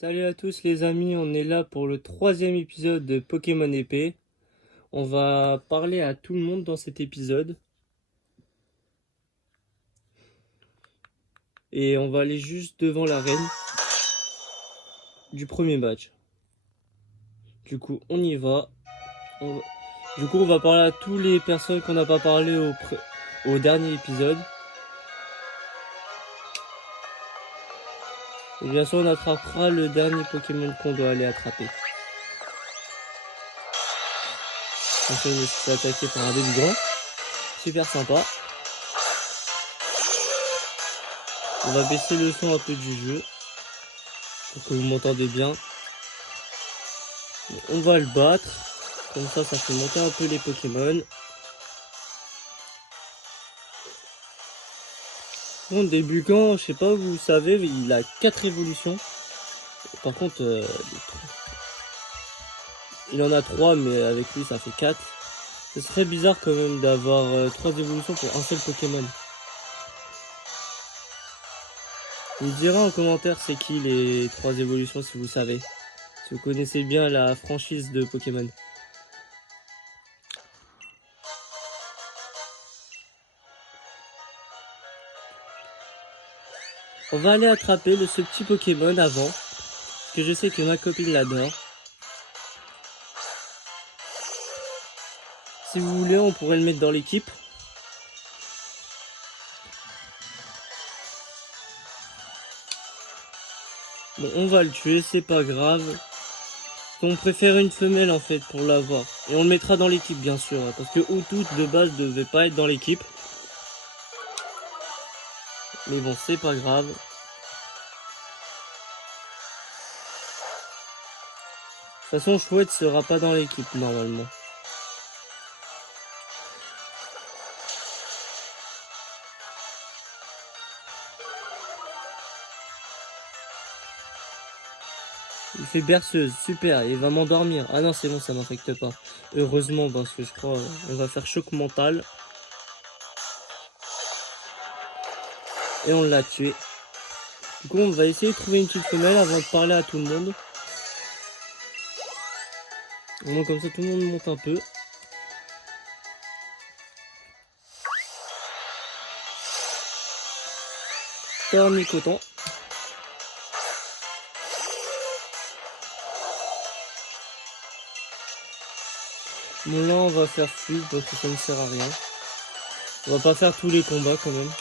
Salut à tous les amis, on est là pour le troisième épisode de Pokémon épée. On va parler à tout le monde dans cet épisode. Et on va aller juste devant l'arène du premier match. Du coup, on y va. Du coup, on va parler à toutes les personnes qu'on n'a pas parlé au dernier épisode. Et bien sûr, on attrapera le dernier Pokémon qu'on doit aller attraper. On fait de se faire attaquer par un baby grand. Super sympa. On va baisser le son un peu du jeu pour que vous m'entendez bien. On va le battre. Comme ça fait monter un peu les Pokémon. Bon, Débutant, je sais pas, vous savez, il a 4 évolutions. Par contre, il en a 3, mais avec lui, ça fait 4. Ce serait bizarre quand même d'avoir 3 évolutions pour un seul Pokémon. Vous me direz en commentaire c'est qui les 3 évolutions si vous savez. Si vous connaissez bien la franchise de Pokémon. On va aller attraper ce petit Pokémon avant. Parce que je sais que ma copine l'adore. Si vous voulez, on pourrait le mettre dans l'équipe. Bon, on va le tuer, c'est pas grave. On préfère une femelle en fait pour l'avoir. Et on le mettra dans l'équipe bien sûr. Parce que Outout de base ne devait pas être dans l'équipe. Mais bon, c'est pas grave. De toute façon, Chouette sera pas dans l'équipe normalement. Il fait berceuse, super, il va m'endormir. Ah non, c'est bon, ça m'affecte pas. Heureusement, parce que je crois on va faire choc mental. Et on l'a tué. Du coup, on va essayer de trouver une petite femelle avant de parler à tout le monde. Au moins, comme ça, tout le monde monte un peu. Tornicoton. Bon, là, on va faire fluide parce que ça ne sert à rien. On va pas faire tous les combats quand même.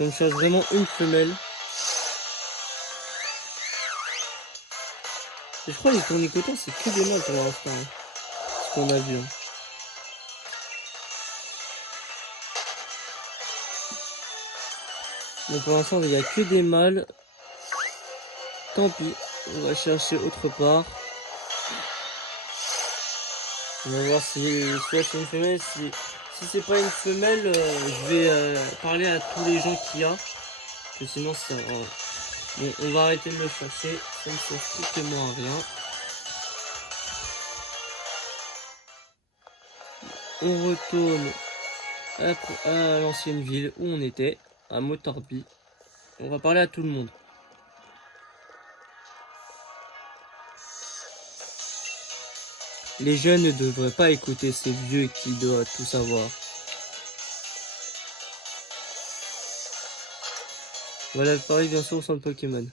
On cherche vraiment une femelle. Et je crois que les tournicotants c'est que des mâles pour l'instant. Hein. Ce qu'on a vu. Hein. Donc pour l'instant il n'y a que des mâles. Tant pis. On va chercher autre part. On va voir si soit c'est une femelle. Si c'est pas une femelle, je vais parler à tous les gens qu'il y a. Parce que sinon c'est bon, on va arrêter de le chercher. Ça ne sert strictement à rien. On retourne à l'ancienne ville où on était, à Motorby. On va parler à tout le monde. Les jeunes ne devraient pas écouter ces vieux qui doivent tout savoir. Voilà, pareil bien sûr au centre Pokémon.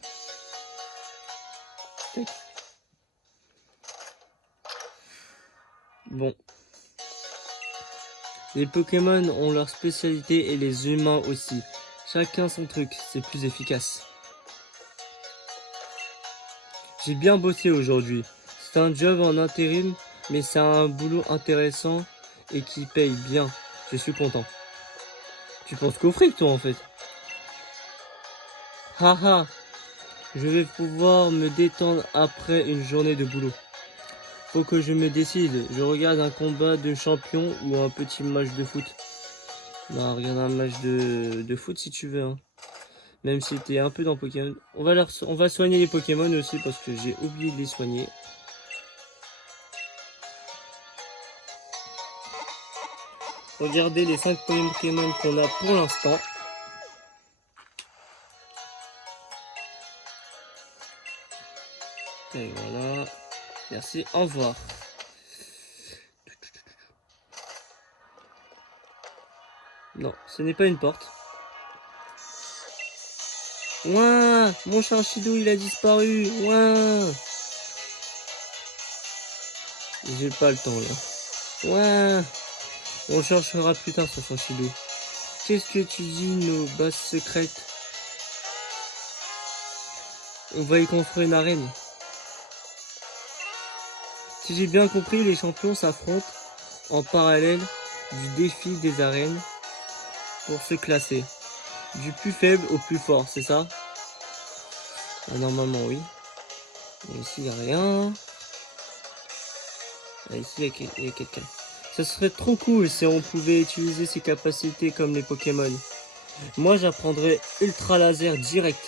Bon. Les Pokémon ont leur spécialité et les humains aussi. Chacun son truc, c'est plus efficace. J'ai bien bossé aujourd'hui. C'est un job en intérim, mais c'est un boulot intéressant et qui paye bien. Je suis content. Tu penses qu'au fric toi en fait. Haha. Je vais pouvoir me détendre après une journée de boulot. Faut que je me décide. Je regarde un combat de champion ou un petit match de foot. Bah regarde un match de foot si tu veux. Hein. Même si t'es un peu dans Pokémon. On va soigner les Pokémon aussi parce que j'ai oublié de les soigner. Regardez les 5 Pokémon qu'on a pour l'instant. Et voilà. Merci, au revoir. Non, ce n'est pas une porte. Ouin, mon Chinchidou, il a disparu. Ouin. J'ai pas le temps là. Ouin. On cherchera plus tard ce Chinchidou. Qu'est-ce que tu dis, nos bases secrètes? On va y construire une arène. Si j'ai bien compris, les champions s'affrontent en parallèle du défi des arènes pour se classer. Du plus faible au plus fort, c'est ça? Ah, normalement, oui. Mais ici, il n'y a rien. Ah, ici, il y a quelqu'un. Ce serait trop cool si on pouvait utiliser ses capacités comme les Pokémon. Moi, j'apprendrais Ultra Laser direct.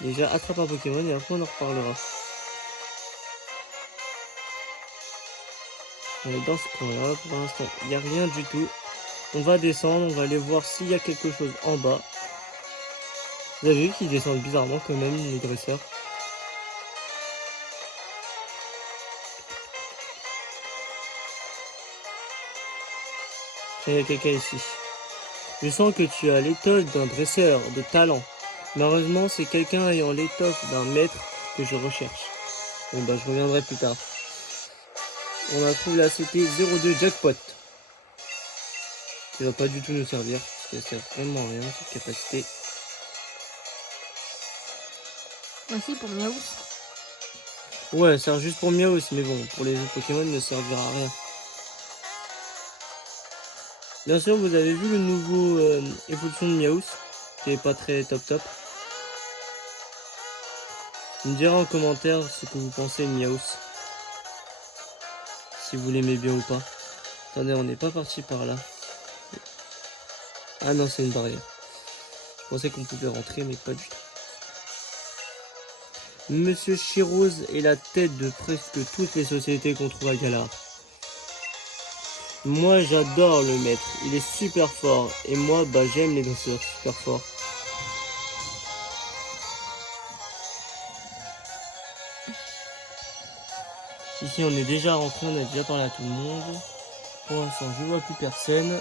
Déjà, attrape un Pokémon et après, on en reparlera. On est dans ce coin-là. Pour l'instant, il n'y a rien du tout. On va descendre, on va aller voir s'il y a quelque chose en bas. Vous avez vu qu'ils descendent bizarrement quand même, les dresseurs. Il y a quelqu'un ici. Je sens que tu as l'étoffe d'un dresseur de talent. Malheureusement, c'est quelqu'un ayant l'étoffe d'un maître que je recherche. Bon bah je reviendrai plus tard. On a trouvé la CT02 Jackpot. Qui va pas du tout nous servir. Parce qu'elle sert vraiment à rien, cette capacité. Merci pour Miaou. Ouais, elle sert juste pour Miaus, mais bon, pour les autres Pokémon, elle ne servira à rien. Bien sûr, vous avez vu le nouveau évolution de Miaus, qui est pas très top. Vous me direz en commentaire ce que vous pensez de Miaus. Si vous l'aimez bien ou pas. Attendez, on n'est pas parti par là. Ah non, c'est une barrière. Je pensais qu'on pouvait rentrer, mais pas du tout. Monsieur Chirose est la tête de presque toutes les sociétés qu'on trouve à Galar. Moi, j'adore le maître. Il est super fort. Et moi, bah, j'aime les dresseurs super forts. Ici, on est déjà rentré. On a déjà parlé à tout le monde. Pour l'instant, je vois plus personne.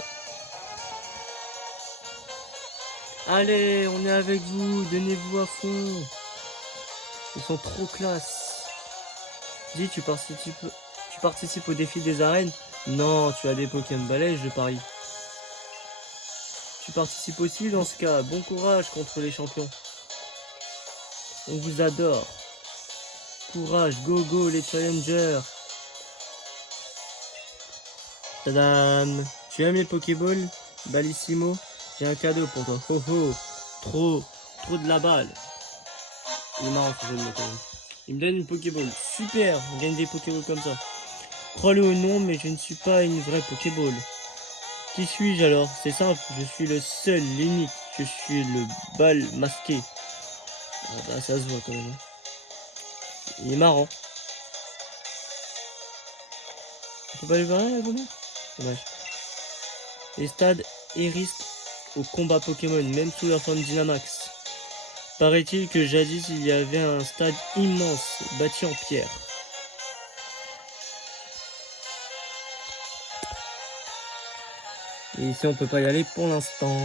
Allez, on est avec vous. Donnez-vous à fond. Ils sont trop classe. Dis, tu participes au défi des arènes? Non, tu as des Pokémon balèzes, je parie. Tu participes aussi dans ce cas. Bon courage contre les champions. On vous adore. Courage, go go les challengers. Tadam. Tu aimes les Pokéballs, Ballissimo? J'ai un cadeau pour toi. Ho ho. Trop de la balle. Il est marrant ce jeu de mots quand même. Il me donne une Pokéball. Super, on gagne des Pokéballs comme ça. Crois-le ou non, mais je ne suis pas une vraie Pokéball. Qui suis-je alors? C'est simple, je suis le seul, l'unique. Je suis le bal masqué. Ah bah ça se voit quand même. Il est marrant. On peut pas lui parler, la grand-mère? Dommage. Les stades hérissent au combat Pokémon, même sous la forme Dynamax. Paraît-il que jadis il y avait un stade immense, bâti en pierre. Et ici on peut pas y aller pour l'instant.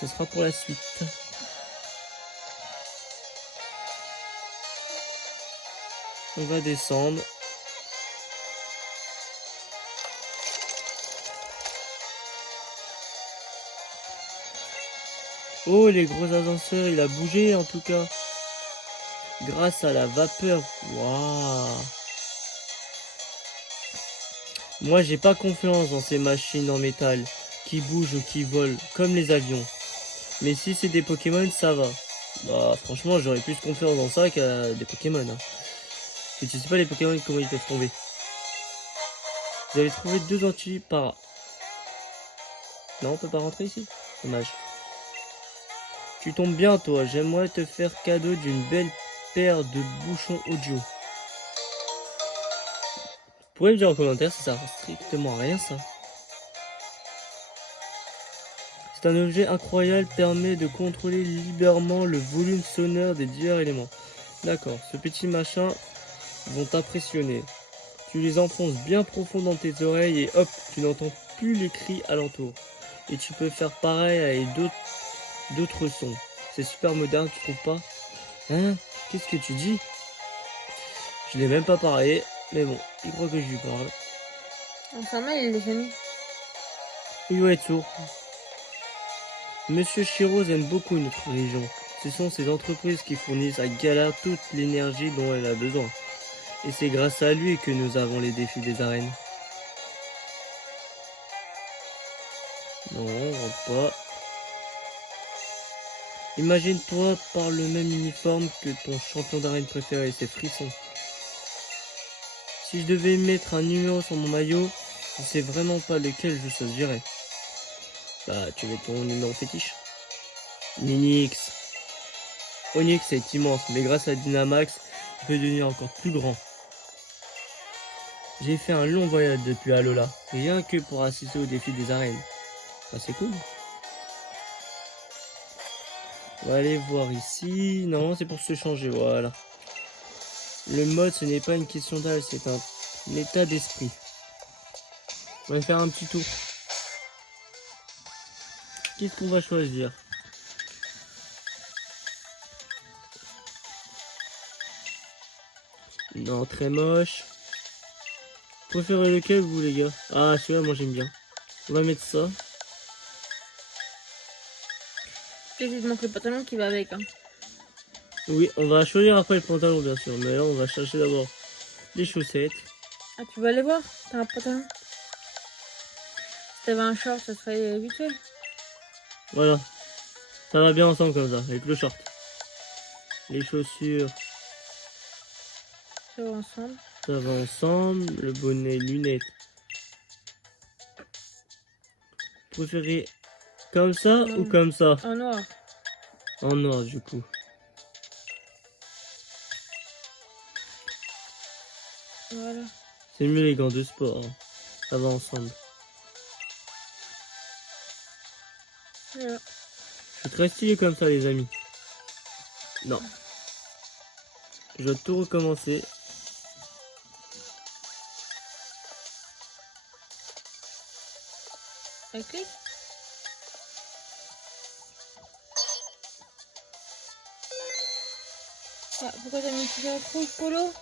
Ce sera pour la suite. On va descendre. Oh, les gros ascenseurs, il a bougé en tout cas. Grâce à la vapeur. Waouh. Moi, j'ai pas confiance dans ces machines en métal qui bougent ou qui volent, comme les avions. Mais si c'est des Pokémon, ça va. Bah, franchement, j'aurais plus confiance dans ça qu'à des Pokémon. Hein. Je sais pas les Pokémon comment ils peuvent tomber. Vous avez trouvé 2 anti-para. Non, on peut pas rentrer ici. Dommage. Tu tombes bien, toi. J'aimerais te faire cadeau d'une belle paire de bouchons audio. Vous pouvez me dire en commentaire si ça sert strictement à rien, ça. C'est un objet incroyable, permet de contrôler librement le volume sonore des divers éléments. D'accord, ce petit machin vont t'impressionner. Tu les enfonces bien profond dans tes oreilles et hop, tu n'entends plus les cris alentour. Et tu peux faire pareil avec d'autres sons. C'est super moderne, tu trouves pas? Hein? Qu'est-ce que tu dis? Je l'ai même pas parlé, mais bon, il croit que je lui parle. On s'en mêle, les amis. Il doit être sourd. Monsieur Chiroz aime beaucoup notre religion. Ce sont ces entreprises qui fournissent à Gala toute l'énergie dont elle a besoin. Et c'est grâce à lui que nous avons les défis des arènes. Non, on rentre pas. Imagine-toi par le même uniforme que ton champion d'arène préféré, c'est Frisson. Si je devais mettre un numéro sur mon maillot, je sais vraiment pas lequel je choisirais. Bah, tu mets ton numéro fétiche. Ninix. Onyx est immense, mais grâce à Dynamax, il peut devenir encore plus grand. J'ai fait un long voyage depuis Alola, rien que pour assister au défi des arènes. Bah, c'est cool. On va aller voir ici. Non, c'est pour se changer, voilà. Le mode, ce n'est pas une question d'âge, c'est un état d'esprit. On va faire un petit tour. Qu'est-ce qu'on va choisir? Non, très moche. Préférez lequel, vous, les gars? Ah, celui-là, moi, j'aime bien. On va mettre ça. Il te manque le pantalon qui va avec. Hein. Oui, on va choisir après le pantalon, bien sûr. Mais là, on va chercher d'abord les chaussettes. Ah, tu veux aller voir? T'as un pantalon? Si t'avais un short, ça serait vite fait. Voilà. Ça va bien ensemble comme ça, avec le short. Les chaussures, Ça va ensemble. ça va ensemble. Le bonnet, lunettes. Préférez comme ça ou comme ça? En noir. En noir, du coup. Voilà. C'est mieux les gants de sport. Hein. Ça va ensemble. Voilà. Je suis très stylé comme ça, les amis. Non. Je dois tout recommencer. Ça clique? Ah, pourquoi t'as mis tout ça rouge, Polo?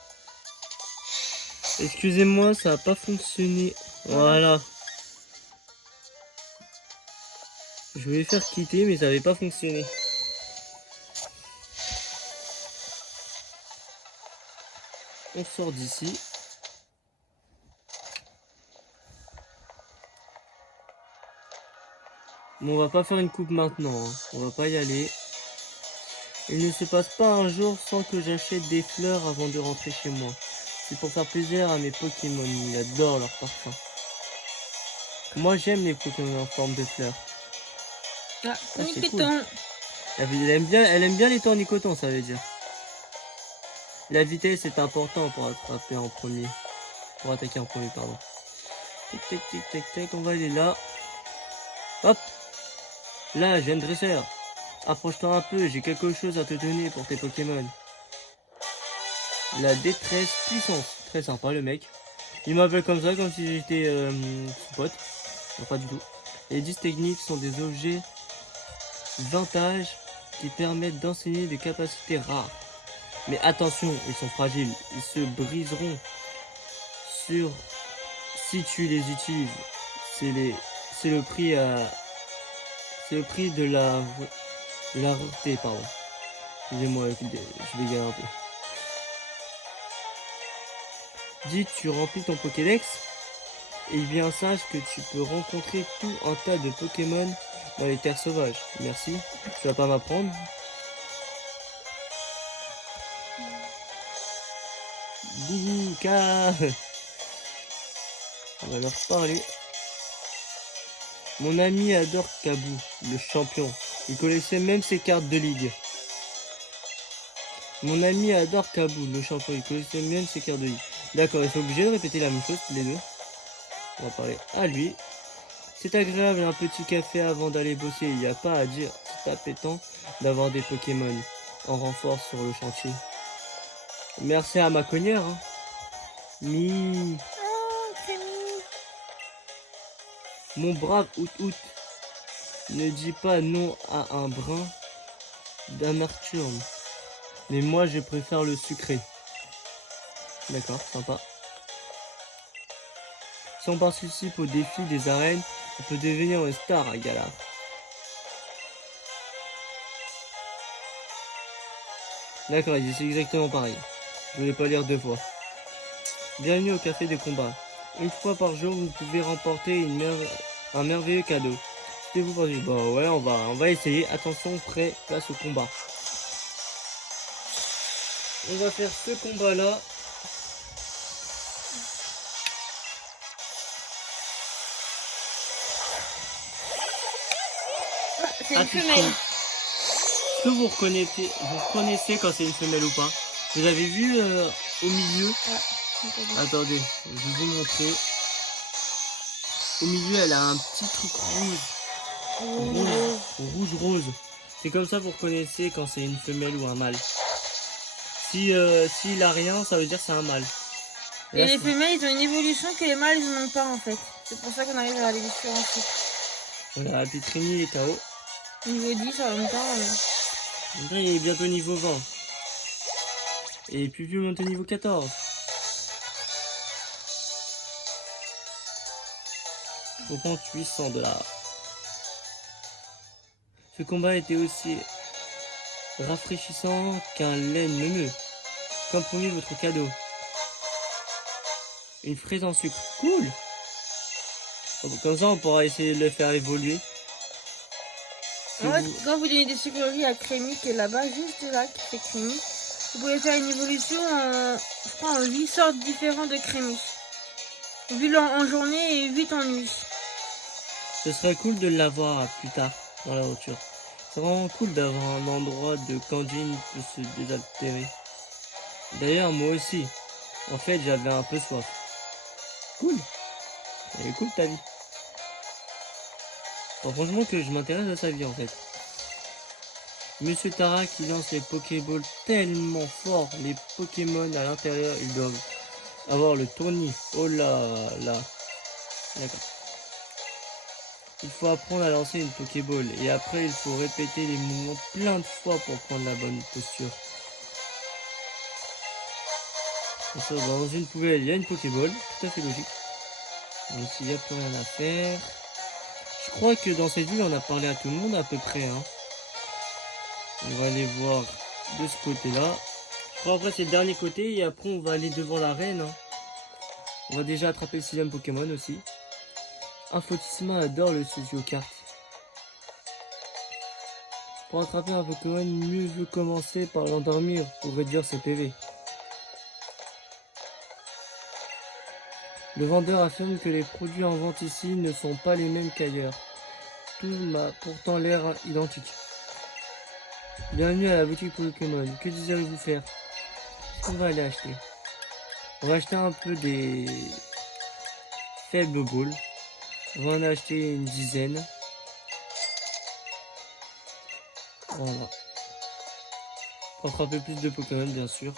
Excusez-moi, ça n'a pas fonctionné. Voilà. Je voulais faire quitter, mais ça n'avait pas fonctionné. On sort d'ici. Bon, on va pas faire une coupe maintenant. Hein. On va pas y aller. Il ne se passe pas un jour sans que j'achète des fleurs avant de rentrer chez moi. C'est pour faire plaisir à mes Pokémon. Ils adorent leur parfum. Moi, j'aime les Pokémon en forme de fleurs. Ah, c'est Nicoton. cool. Elle aime bien les tournicotons, ça veut dire. La vitesse est importante pour attraper en premier. Pour attaquer en premier, pardon. Tic, tic, tic, tic, tic, on va aller là. Hop. Là, j'ai un dresseur. Approche-toi un peu, j'ai quelque chose à te donner pour tes Pokémon. La détresse puissance. Très sympa, le mec. Il m'appelle comme ça, comme si j'étais son pote. Non, pas du tout. Les 10 techniques sont des objets vintage qui permettent d'enseigner des capacités rares. Mais attention, ils sont fragiles. Ils se briseront si tu les utilises. C'est le prix de la rareté, pardon. Excusez-moi, je vais galérer un peu. Dis, tu remplis ton Pokédex? Eh bien, sache que tu peux rencontrer tout un tas de Pokémon dans les terres sauvages. Merci. Tu vas pas m'apprendre? Bouka. On va leur parler. Mon ami adore Kabou, le champion. Il collectionne même ses cartes de ligue. Mon ami adore Kabou, le champion. Il collectionne même ses cartes de ligue. D'accord, ils sont obligés de répéter la même chose, les deux. On va parler à lui. C'est agréable, un petit café avant d'aller bosser. Il n'y a pas à dire. C'est appétant d'avoir des Pokémon en renfort sur le chantier. Merci à ma cognère. Hein. Mi, Oh, Crémy. mon brave Out, ne dis pas non à un brin d'amertume. Mais moi, je préfère le sucré. D'accord, sympa. Si on participe au défi des arènes, on peut devenir une star à Galar. D'accord, il dit c'est exactement pareil. Je voulais pas lire deux fois. Bienvenue au café des combats. Une fois par jour, vous pouvez remporter un merveilleux cadeau. C'était-vous pour dire, bah ouais, on va essayer. Attention, prêt, place au combat. On va faire ce combat-là. Ah, c'est une Attention. femelle. Est-ce que vous reconnaissez quand c'est une femelle ou pas? Vous avez vu au milieu? Ah, Attendez, je vais vous montrer. Au milieu, elle a un petit truc rouge. C'est comme ça vous reconnaissez quand c'est une femelle ou un mâle. Si s'il a rien, ça veut dire c'est un mâle. Et les femelles, ils ont une évolution que les mâles, ils n'ont pas en fait. C'est pour ça qu'on arrive à les différencier. Voilà, Pitrini est KO. Niveau 10 en même temps. Il est bientôt niveau 20. Et puis Piu monte au niveau 14. Faut prendre 800$. Ce combat était aussi rafraîchissant qu'un lait neuneux. Comme promis, votre cadeau. Une fraise en sucre. Cool! Comme ça, on pourra essayer de le faire évoluer. Si En fait, vous- quand vous donnez des sucreries à Crémy qui est là-bas, juste là, qui fait Crémy, vous pouvez faire une évolution en, je crois, en 8 sortes différentes de Crémy. 8 en journée et 8 en nuit. Ce serait cool de l'avoir plus tard dans la voiture. C'est vraiment cool d'avoir un endroit de Kandjin peut se désaltérer. D'ailleurs, moi aussi. En fait, j'avais un peu soif. Cool. Elle est cool ta vie. Bon, franchement que je m'intéresse à sa vie en fait. Monsieur Tara qui lance les Pokéballs tellement fort. Les Pokémon à l'intérieur, ils doivent avoir le tournis. Oh là là. D'accord. Il faut apprendre à lancer une Pokéball et après il faut répéter les mouvements plein de fois pour prendre la bonne posture. Dans une poubelle, il y a une Pokéball, tout à fait logique. Donc il n'y a plus rien à faire. Je crois que dans cette ville, on a parlé à tout le monde à peu près. Hein. On va aller voir de ce côté-là. Je crois après c'est le dernier côté et après on va aller devant l'arène. Hein. On va déjà attraper le 6ème Pokémon aussi. Infotissima adore le studio carte. Pour attraper un Pokémon, mieux vaut commencer par l'endormir pour réduire ses PV. Le vendeur affirme que les produits en vente ici ne sont pas les mêmes qu'ailleurs. Tout m'a pourtant l'air identique. Bienvenue à la boutique Pokémon. Que désirez-vous faire? Qu'est-ce qu'on va aller acheter? On va acheter un peu des faibles balls. On va en acheter une dizaine. Voilà. Pour attraper plus de Pokémon, bien sûr.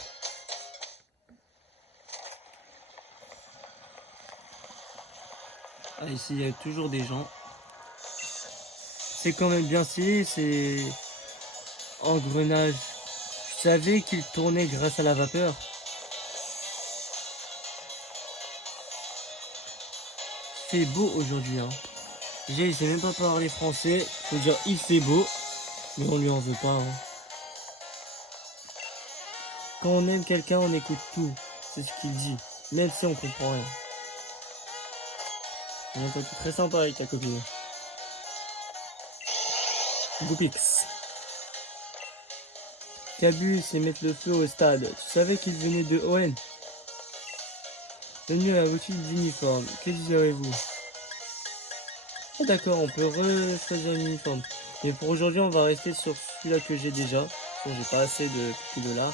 Ah, ici, il y a toujours des gens. C'est quand même bien stylé, ces engrenages. Je savais qu'ils tournaient grâce à la vapeur. C'est beau aujourd'hui. Hein. Déjà, il sait même pas parler français. Faut dire il fait beau. Mais on lui en veut pas. Hein. Quand on aime quelqu'un, on écoute tout. C'est ce qu'il dit. Même si on comprend rien. On entend tout très sympa avec ta copine. Goupix. Cabus et mettre le feu au stade. Tu savais qu'il venait de ON. Bienvenue à la boutique d'uniforme. Que désirez-vous? Ah d'accord, on peut choisir l'uniforme. Mais pour aujourd'hui, on va rester sur celui-là que j'ai déjà. Bon, j'ai pas assez de $.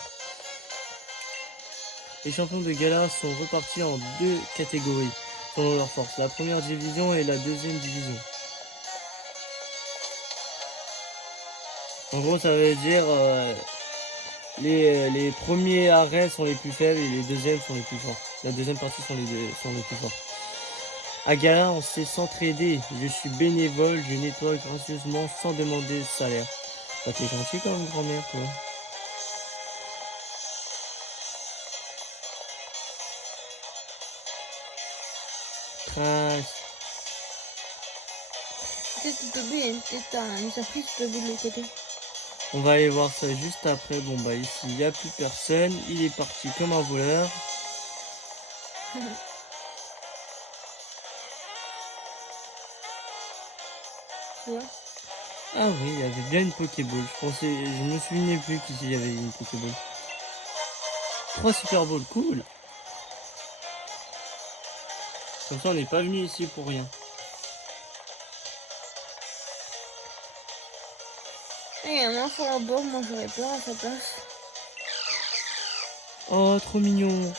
Les champions de Galar sont repartis en deux catégories selon leur force. La première division et la deuxième division. En gros, ça veut dire les premiers arrêts sont les plus faibles et les deuxièmes sont les plus forts. La deuxième partie sont les plus forts. À Gala, on sait s'entraider. Je suis bénévole, je nettoie gracieusement sans demander de salaire. Bah t'es gentil comme grand-mère, toi. Trace. Peut-être que Toby a peut-être une surprise de l'autre côté. On va aller voir ça juste après. Bon bah ici il n'y a plus personne. Il est parti comme un voleur. Tu vois? Ah oui, il y avait bien une Pokéball. Je me souvenais plus qu'ici il y avait une Pokéball. 3 Super Balls, cool. Comme ça on n'est pas venu ici pour rien. Et un enfant en bord, moi j'aurais peur à sa place. Oh, trop mignon.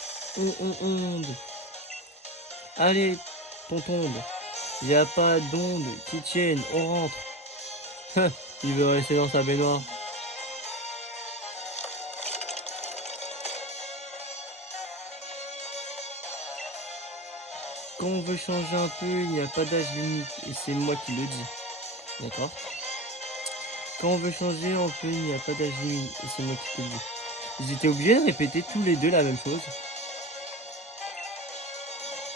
Onde. Allez, tonton. Il n'y a pas d'onde qui tienne. On rentre. Il veut rester dans sa baignoire. Quand on veut changer un peu, il n'y a pas d'âge limite. Et c'est moi qui le dis. D'accord? Quand on veut changer un peu, il n'y a pas d'âge limite. Et c'est moi qui te le dis. Ils étaient obligés de répéter tous les deux la même chose.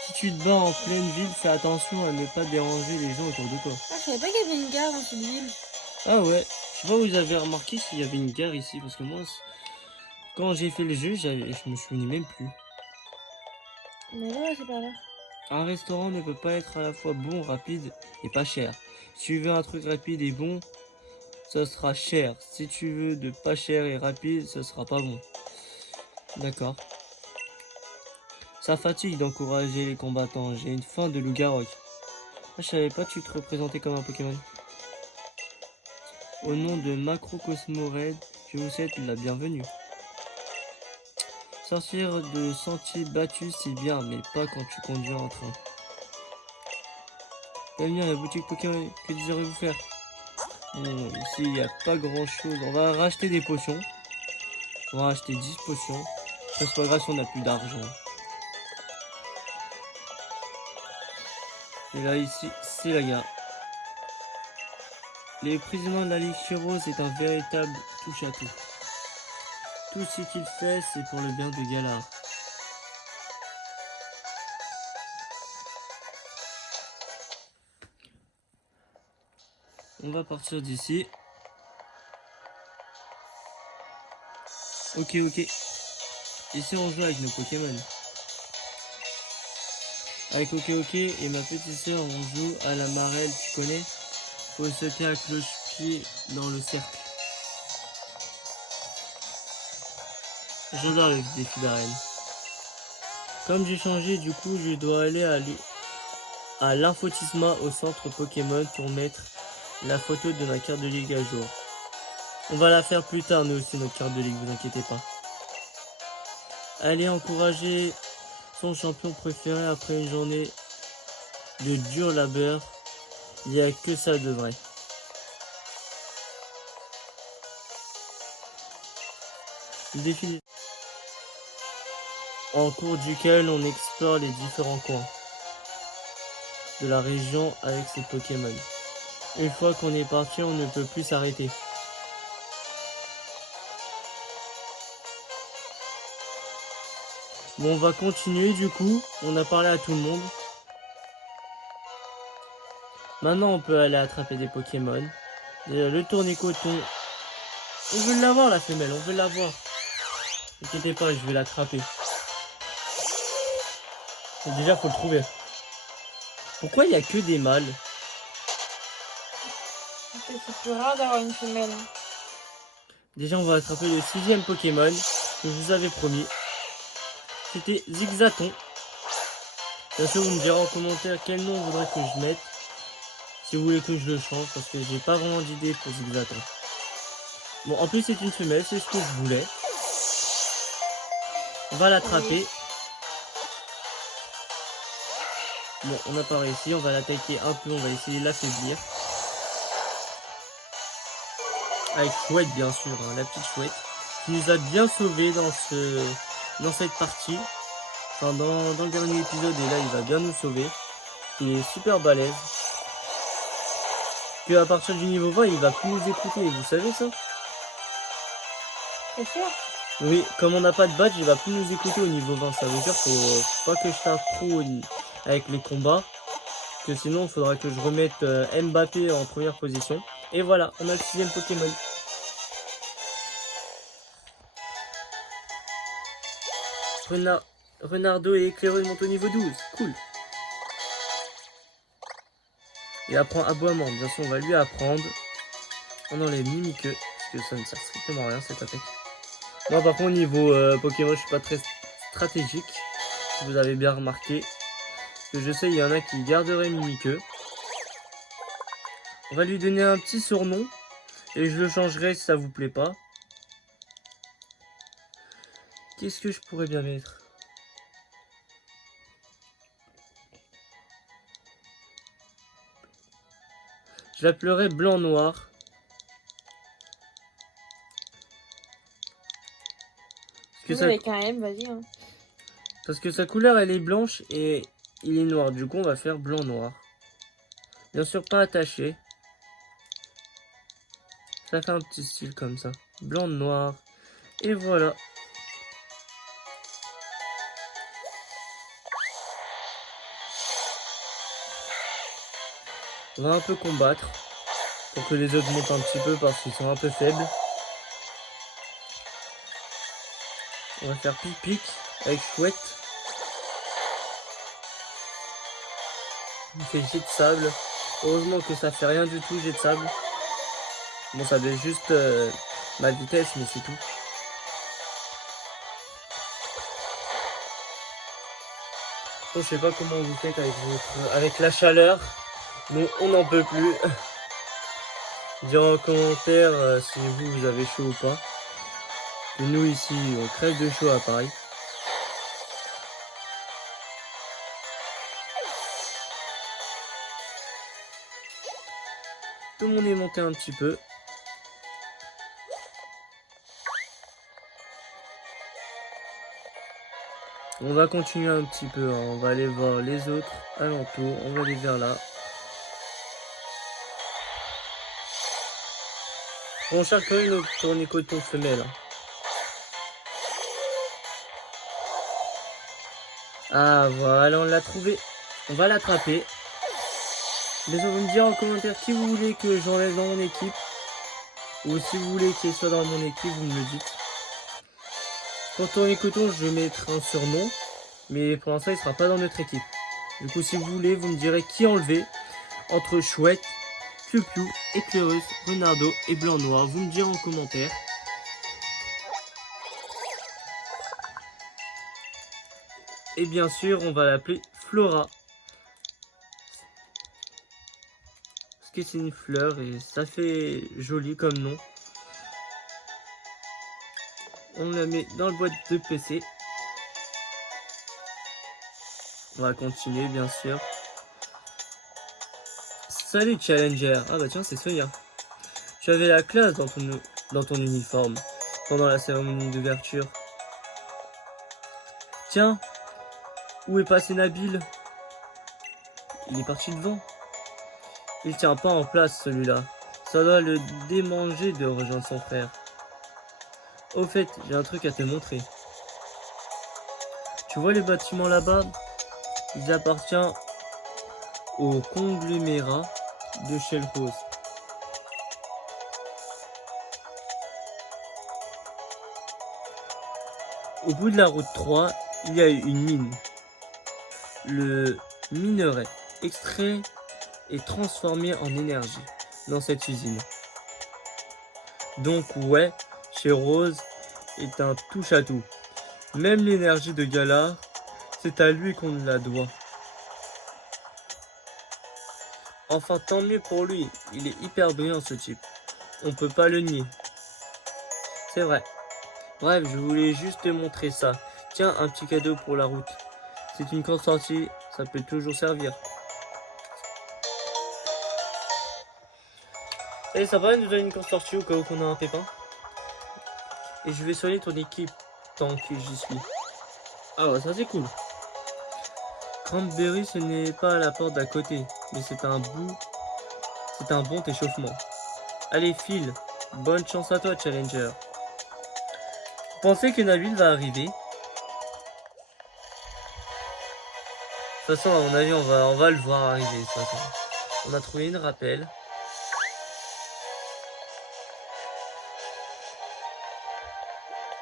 Si tu te bats en pleine ville, fais attention à ne pas déranger les gens autour de toi. Ah, je savais pas qu'il y avait une gare dans cette ville. Ah ouais, je sais pas où vous avez remarqué s'il y avait une gare ici, parce que moi, quand j'ai fait le jeu, je me souvenais même plus. Mais là, c'est pas là. Un restaurant ne peut pas être à la fois bon, rapide et pas cher. Si tu veux un truc rapide et bon, ça sera cher. Si tu veux de pas cher et rapide, ça sera pas bon. D'accord. Ça fatigue d'encourager les combattants. J'ai une faim de loup-garou. Ah, je savais pas que tu te représentais comme un Pokémon. Au nom de Macro Cosmo Red, je vous souhaite la bienvenue. Sortir de sentiers battus, c'est bien, mais pas quand tu conduis en train. Bienvenue à la boutique Pokémon. Que désirez-vous faire? Bon, ici, il n'y a pas grand-chose. On va racheter des potions. On va acheter 10 potions. Ça, c'est pas grave si on n'a plus d'argent. Et là, ici, c'est la gare. Les prisonniers de la Ligue Heroes est un véritable touche-à-tout. Tout ce qu'il fait, c'est pour le bien de Galar. On va partir d'ici. Ok. Ici, on joue avec nos Pokémon. Avec Ok et ma petite sœur, on joue à la marelle, tu connais? Faut sauter à cloche-pied dans le cercle. J'adore le défi d'arène. Comme j'ai changé, du coup, je dois aller à l'infotisma au centre Pokémon pour mettre la photo de ma carte de ligue à jour. On va la faire plus tard, nous aussi, notre carte de ligue, vous inquiétez pas. Allez encourager son champion préféré après une journée de dur labeur. Il n'y a que ça de vrai. Le défi en cours duquel on explore les différents coins de la région avec ses Pokémon. Une fois qu'on est parti, on ne peut plus s'arrêter. Bon, on va continuer du coup. On a parlé à tout le monde. Maintenant, on peut aller attraper des Pokémon. Déjà, le tournicoton. On veut l'avoir, la femelle. On veut l'avoir. Ne t'inquiétez pas, je vais l'attraper. Déjà, faut le trouver. Pourquoi il n'y a que des mâles? C'est plus rare d'avoir une femelle. Déjà, on va attraper le 6e Pokémon que je vous avais promis. C'était Zigzaton. Bien sûr, vous me direz en commentaire quel nom vous voudrez que je mette. Si vous voulez que je le change, parce que j'ai pas vraiment d'idée pour Zigzaton. Bon, en plus, c'est une femelle, c'est ce que je voulais. On va l'attraper. Bon, on a pas réussi, on va l'attaquer un peu, on va essayer de l'affaiblir. Avec Chouette, bien sûr, hein, la petite Chouette. qui nous a bien sauvés dans cette partie. Enfin, dans le dernier épisode, et là, il va bien nous sauver. Il est super balèze. Que à partir du niveau 20, il va plus nous écouter. Vous savez ça? C'est sûr? Oui, comme on n'a pas de badge, il va plus nous écouter au niveau 20. Ça veut dire qu'il faut pas que je tape trop avec les combats. Que sinon, il faudra que je remette Mbappé en première position. Et voilà, on a le 6ème Pokémon. Renardo et Éclaireux montent au niveau 12. Cool. Il apprend aboiement. Bien sûr, on va lui apprendre. On enlève Mimiqueux. Parce que ça ne sert strictement à rien cette attaque. Moi, par contre, au niveau Pokémon, je suis pas très stratégique. Si vous avez bien remarqué. Que je sais, il y en a qui garderaient Mimiqueux. On va lui donner un petit surnom. Et je le changerai si ça vous plaît pas. Qu'est-ce que je pourrais bien mettre? Je l'appellerai Blanc-Noir. Avec un M, vas-y. Hein. Parce que sa couleur, elle est blanche et il est noir. Du coup, on va faire Blanc-Noir. Bien sûr, pas attaché. Ça fait un petit style comme ça. Blanc-Noir. Et voilà. On va un peu combattre. Pour que les autres montent un petit peu parce qu'ils sont un peu faibles. On va faire pic-pic avec Chouette. Il fait jet de sable. Heureusement que ça fait rien du tout, jet de sable. Bon, ça baisse juste ma vitesse, mais c'est tout. Bon, je sais pas comment vous faites avec la chaleur. Mais on n'en peut plus. Dites en commentaire si vous avez chaud ou pas. Et nous ici, on crève de chaud à Paris. Tout le monde est monté un petit peu. On va continuer un petit peu. Hein. On va aller voir les autres alentours. On va aller vers là. On cherche quand même notre tournicoton femelle. Ah voilà, on l'a trouvé. On va l'attraper. Les autres vont me dire en commentaire qui vous voulez que j'enlève dans mon équipe. Ou si vous voulez qu'il soit dans mon équipe, vous me le dites. Pour tournicoton, je vais mettre un surnom. Mais pour l'instant, il ne sera pas dans notre équipe. Du coup, si vous voulez, vous me direz qui enlever. Entre Chouette, Piu-Piu, Éclaireuse, Renardo et Blanc-Noir. Vous me direz en commentaire. Et bien sûr, on va l'appeler Flora. Parce que c'est une fleur et ça fait joli comme nom. On la met dans le boîte de PC. On va continuer, bien sûr. Salut Challenger. Ah bah tiens, c'est Sonia. Tu avais la classe dans ton uniforme pendant la cérémonie d'ouverture. Tiens, où est passé Nabil? Il est parti devant. Il tient pas en place celui-là. Ça doit le démanger de rejoindre son frère. Au fait, j'ai un truc à te montrer. Tu vois les bâtiments là-bas? Ils appartiennent au conglomérat de Shell Rose. Au bout de la route 3, il y a une mine. Le minerai extrait et transformé en énergie dans cette usine. Donc ouais, chez Rose est un touche-à-tout. Même l'énergie de Galar, c'est à lui qu'on la doit. Enfin, tant mieux pour lui, il est hyper brillant ce type. On peut pas le nier. C'est vrai. Bref, je voulais juste te montrer ça. Tiens, un petit cadeau pour la route. C'est une corde sortie, ça peut toujours servir. Et ça va, nous donne une corde sortie au cas où qu'on a un pépin. Et je vais soigner ton équipe tant que j'y suis. Ah ouais, ça c'est cool. Cranberry, ce n'est pas à la porte d'à côté, mais c'est un bon échauffement. Allez, file. Bonne chance à toi, Challenger. Vous pensez que Nabil va arriver? De toute façon, à mon avis, on va le voir arriver. De toute façon. On a trouvé une rappel.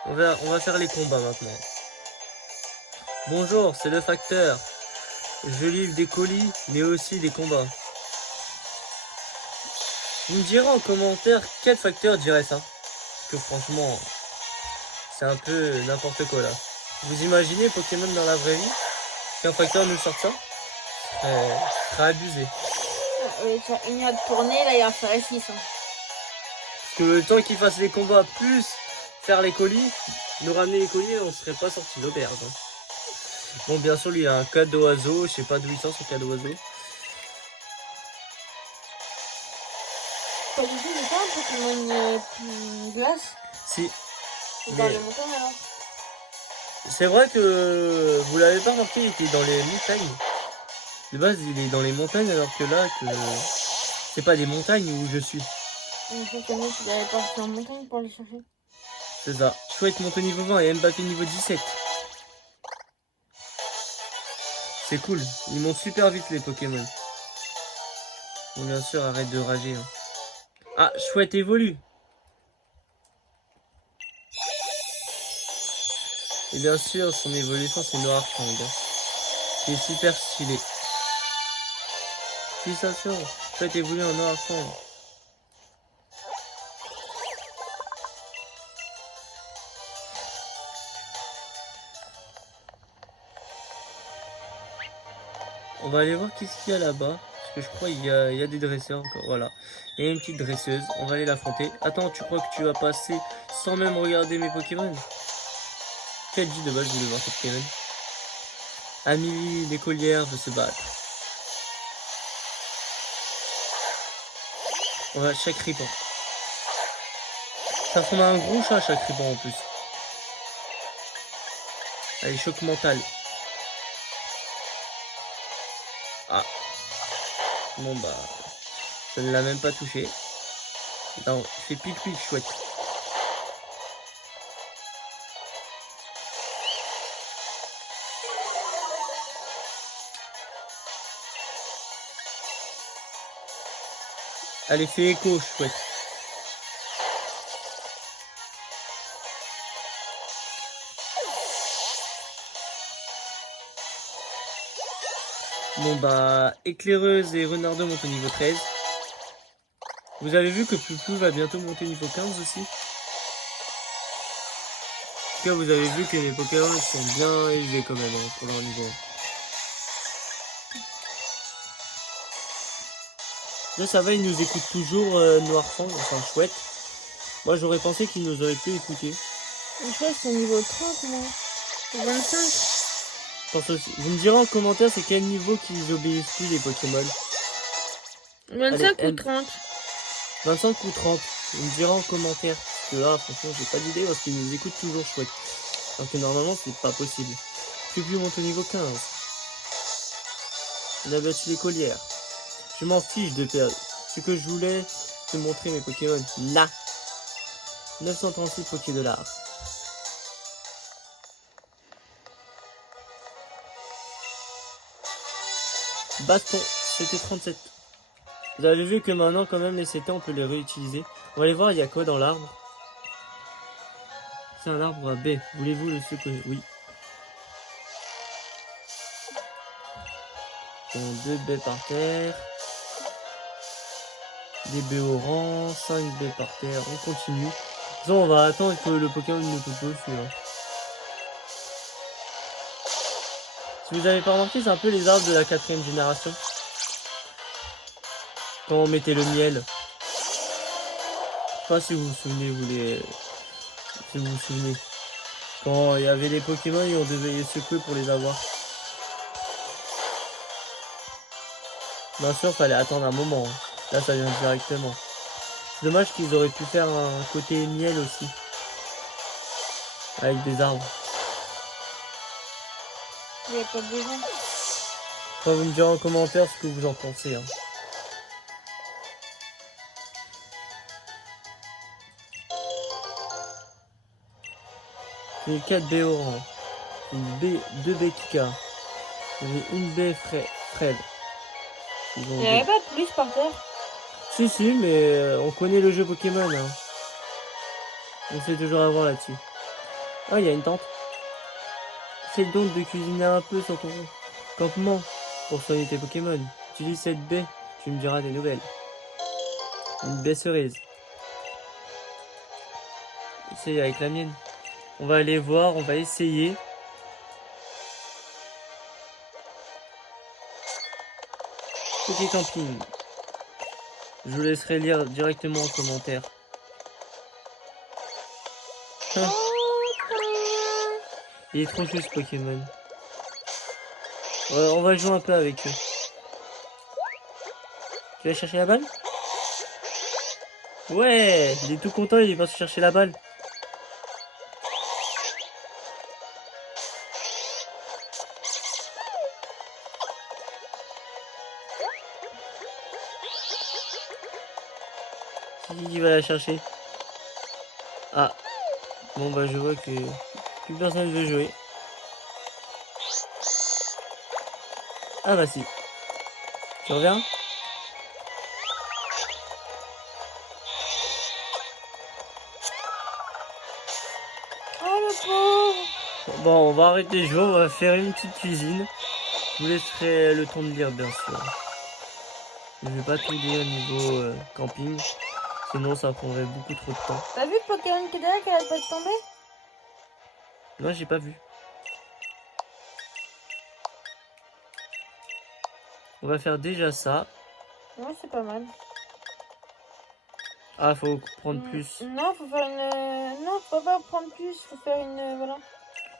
On va faire les combats maintenant. Bonjour, c'est le facteur. Je livre des colis, mais aussi des combats. Vous me direz en commentaire quel facteur dirait ça. Parce que franchement, c'est un peu n'importe quoi là. Vous imaginez Pokémon dans la vraie vie? Qu'un facteur nous sorte ça? Ce serait abusé. Il a tourné, là il a fait 6. Parce que le temps qu'il fasse les combats plus faire les colis, nous ramener les colis, on serait pas sorti d'auberge. Bon, bien sûr, lui, il a un cadeau oiseau. Je sais pas d'où il sort son cadeau oiseau. Pas du tout, c'est pas un Pokémon glace? Si. C'est dans les montagnes alors? C'est vrai que vous l'avez pas remarqué, il était dans les montagnes. De base, il est dans les montagnes, alors que là, c'est pas des montagnes où je suis. Je connais qu'il avait parti en montagne pour les chercher. C'est ça. Chouette monte au niveau 20 et Mbappé niveau 17. C'est cool. Ils montent super vite les Pokémon. Bon, bien sûr, arrête de rager. Hein. Ah, Chouette évolue. Et bien sûr, son évolution, c'est Noirfang. Qui est super stylé. Félicitations. Chouette évolue en Noirfang. On va aller voir qu'est-ce qu'il y a là-bas. Parce que je crois qu'il y a des dresseurs encore. Voilà. Il y a une petite dresseuse. On va aller l'affronter. Attends, tu crois que tu vas passer sans même regarder mes Pokémon? Quel dit de base je voulais voir cette Pokémon? Amélie, l'écolière, veut se battre. On va chaque ripon. Ça ressemble à un gros chat chaque ripon en plus. Allez, choc mental. Ah. Bon bah. Ça ne l'a même pas touché. Non, c'est pique-pique chouette. Allez, fais écho, chouette. Bon bah, éclaireuse et renardeau montent au niveau 13. Vous avez vu que Poupou va bientôt monter au niveau 15 aussi. En tout cas, vous avez vu que les Pokémon sont bien élevés quand même hein, pour leur niveau. Là, ça va, ils nous écoutent toujours Noirfang, enfin chouette. Moi, j'aurais pensé qu'ils nous auraient pu écouter. Chouette, c'est niveau 30, moi. 25. Vous me direz en commentaire c'est quel niveau qu'ils obéissent plus les Pokémon. 25 Allez, ou 30. 25 ou 30. Vous me direz en commentaire. Parce que là, franchement, j'ai pas d'idée parce qu'ils nous écoutent toujours chouette. Alors que normalement, c'est pas possible. Plus monte au niveau 15. On a battu l'écolière. Je m'en fiche de perdre. Ce que je voulais, te montrer mes Pokémon. Là. 936 Poké$. Baston, c'était 37. Vous avez vu que maintenant, quand même, les CT, on peut les réutiliser. On va aller voir, il y a quoi dans l'arbre. C'est un arbre à baie. Voulez-vous le secouer? Oui. Bon, 2 baies par terre. Des baies au rang. 5 baies par terre. On continue. On va attendre que le Pokémon nous touche dessus. Hein. Si vous avez pas remarqué, c'est un peu les arbres de la 4ème génération. Quand on mettait le miel. Je sais pas si vous vous souvenez, si vous vous souvenez. Quand il y avait les Pokémon et on devait les secouer pour les avoir. Bien sûr, fallait attendre un moment. Hein. Là, ça vient directement. C'est dommage qu'ils auraient pu faire un côté miel aussi. avec des arbres. Il n'y a pas besoin. Enfin, vous me direz en commentaire ce que vous en pensez. Hein. J'ai 4 baies orange, une baie, 2 baies Kika, j'ai une baie Fred. Il n'y avait pas de plus par terre. Si, mais on connaît le jeu Pokémon. Hein. On sait toujours avoir là-dessus. Ah, il y a une tente. Essaye donc de cuisiner un peu sur ton campement pour soigner tes Pokémon. Utilise cette baie, tu me diras des nouvelles. Une baie cerise. Essaye avec la mienne. On va aller voir, on va essayer. Petit camping. Je vous laisserai lire directement en commentaire. Hein. Il est trop chou ce Pokémon. On va jouer un peu avec eux. Tu vas chercher la balle? Ouais, il est tout content, il est parti chercher la balle. Qui va la chercher? Ah, bon bah je vois que plus personne veut jouer. Ah bah si. Tu reviens? Oh le pauvre. Bon, on va arrêter de jouer, on va faire une petite cuisine. Je vous laisserai le temps de lire bien sûr. Je vais pas tout lire au niveau camping. Sinon ça prendrait beaucoup trop de temps. T'as vu le Pokémon qui est derrière qui arrête pas de tomber? Non, j'ai pas vu. On va faire déjà ça. Ouais, c'est pas mal. Ah, faut prendre plus. Non, faut faire une... Non, faut pas prendre plus, faut faire une... Voilà.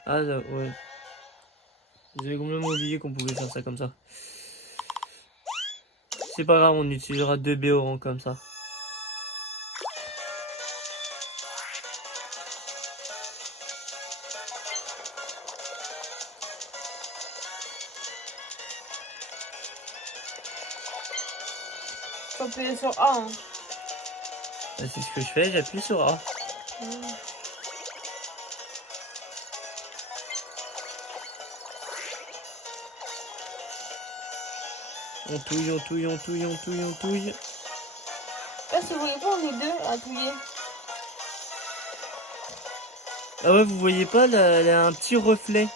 Ah, ouais. J'avais complètement oublié qu'on pouvait faire ça comme ça. C'est pas grave, on utilisera 2 baies oranges comme ça. Faut appuyer sur A. Hein. Bah, c'est ce que je fais, j'appuie sur A. On touille, on touille, on touille, on touille, on touille. Là, si vous voyez pas, on est deux à touiller. Ah ouais, vous voyez pas, là, elle a un petit reflet.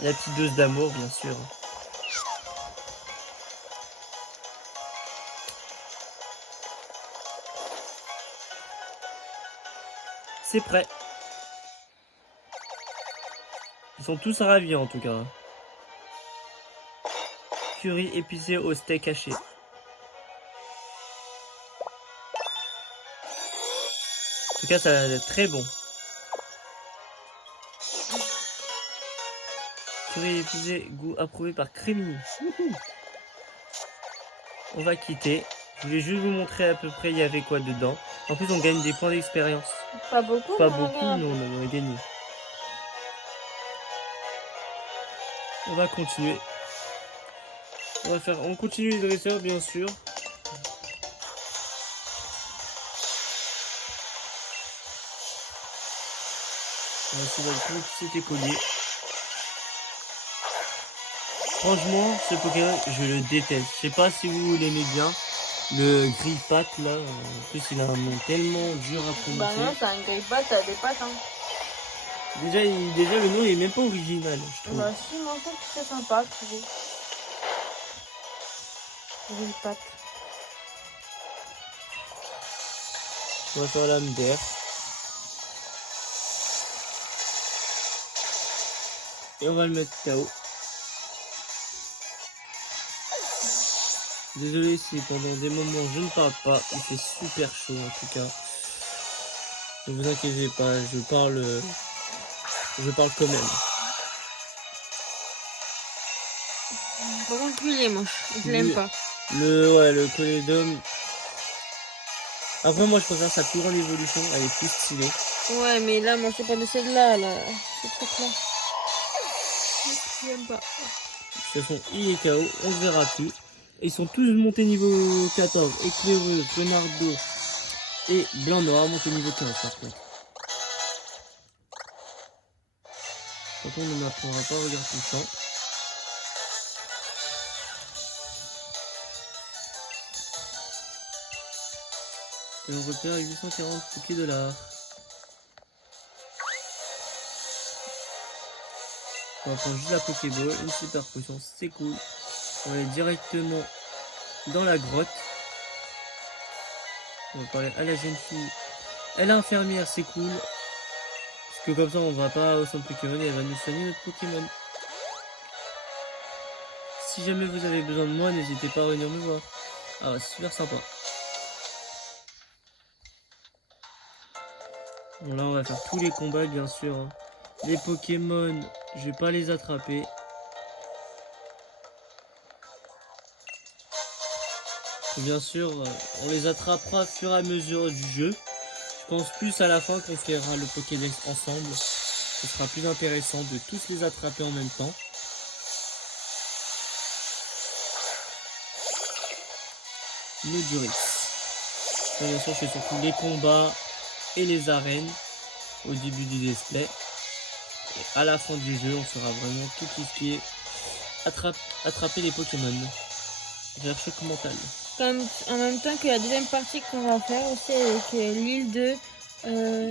La petite dose d'amour, bien sûr. C'est prêt. Ils sont tous ravis en tout cas. Curry épicé au steak haché. En tout cas, ça a l'air très bon. Curry épicé, goût approuvé par Crémini. On va quitter. Je voulais juste vous montrer à peu près il y avait quoi dedans. En plus, on gagne des points d'expérience. Pas beaucoup, Pas mais on a beaucoup, gagné. mais on a gagné. On va continuer. On continue les dresseurs, bien sûr. On va essayer de cet écolier. Franchement, ce Pokémon, je le déteste. Je sais pas si vous l'aimez bien. Le Grillpat là, en plus il a un nom tellement dur à prononcer. Bah non, c'est un grille-patte, t'as des pattes. Hein. Déjà le nom il est même pas original, je trouve. Bah si, moi je trouve que c'est sympa, tu vois. Grille-patte. On va faire l'âme d'air. Et on va le mettre KO. Désolé si pendant des moments je ne parle pas, il fait super chaud en tout cas. Ne vous inquiétez pas, je parle quand même. Par contre, lui il est moche, je l'aime pas. Le Colédome, Après, moi, je préfère sa plus grande évolution. Elle est plus stylée. Ouais, mais là, moi, je sais pas de celle-là, là. Ce truc-là. J'aime pas. De toute façon, il est KO. On se verra plus. Et ils sont tous montés niveau 14. Éclaireuse, Renardo et Blanc Noir montés niveau 15 par contre. Par contre, on n'apprendra pas, regarde tout ça. Et on repère 840 $. On va prendre juste la Pokéball, une super potion, c'est cool. On va aller directement dans la grotte. On va parler à la jeune fille. Elle est infirmière, c'est cool. Parce que comme ça, on va pas au centre Pokémon et elle va nous soigner notre Pokémon. Si jamais vous avez besoin de moi, n'hésitez pas à venir me voir. Ah, c'est super sympa. Bon, là, on va faire tous les combats, bien sûr. Hein. Les Pokémon, je vais pas les attraper. Et bien sûr, on les attrapera au fur et à mesure du jeu. Je pense plus à la fin qu'on fera le Pokédex ensemble. Ce sera plus intéressant de tous les attraper en même temps. Le Durex. Bien sûr, je fais surtout les combats et les arènes au début du display. Et à la fin du jeu, on fera vraiment tout ce qui est attraper les Pokémon. Vers choc mental. Comme, en même temps que la deuxième partie qu'on va faire aussi avec l'île de...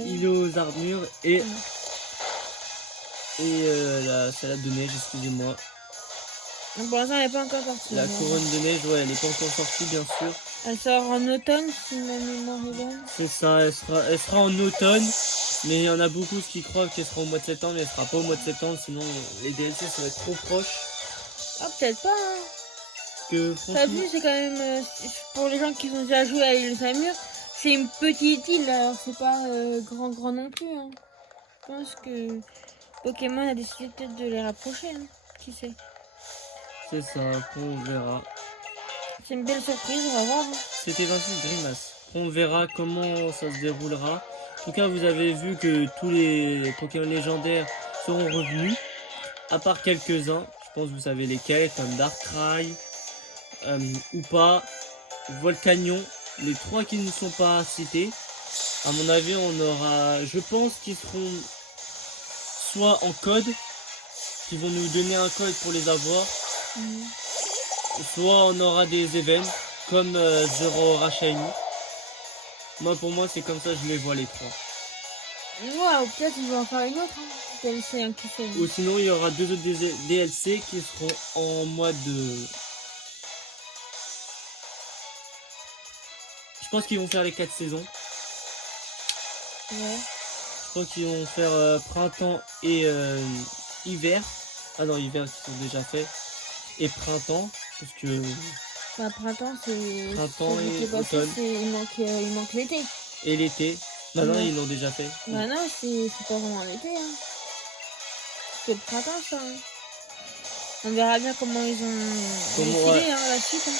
Île aux armures et la salade de neige, excusez-moi. Pour l'instant, elle n'est pas encore sortie. La couronne de neige, ouais, elle n'est pas encore sortie, bien sûr. Elle sort en automne, si ma mémoire est bonne. C'est ça, elle sera en automne. Mais il y en a beaucoup qui croient qu'elle sera au mois de septembre, mais elle sera pas au mois de septembre, sinon les DLC seraient trop proches. Ah, peut-être pas, hein. Que T'as vu, c'est quand même, pour les gens qui ont déjà joué à l'île Samur, c'est une petite île, alors c'est pas grand non plus. Hein. Je pense que Pokémon a décidé peut-être de les rapprocher, hein. Qui sait. C'est ça, on verra. C'est une belle surprise, on va voir. Hein. C'était 26 Grimace. On verra comment ça se déroulera. En tout cas, vous avez vu que tous les Pokémon légendaires seront revenus, à part quelques-uns. Je pense que vous savez lesquels, comme Darkrai, ou pas, Volcanion, les 3 qui ne sont pas cités. À mon avis, on aura, je pense qu'ils seront soit en code, qui vont nous donner un code pour les avoir, soit on aura des événements comme Zero Shiny. Moi, pour moi, c'est comme ça je les vois les 3. Ouais, ou peut-être ils vont en faire une autre. Hein. DLC, hein, qui sait. Ou sinon, il y aura 2 autres DLC qui seront en mois de... Je pense qu'ils vont faire les 4 saisons. Ouais. Je pense qu'ils vont faire printemps et hiver. Ah non, hiver qui sont déjà faits. Et printemps, parce que... Bah, printemps, c'est... Printemps et passé, automne. il manque l'été. Et l'été. Non, non, ils l'ont déjà fait. Bah non, c'est pas vraiment l'été. Hein. C'est le printemps, ça. Hein. On verra bien comment ils ont décidé, hein, la suite. Hein.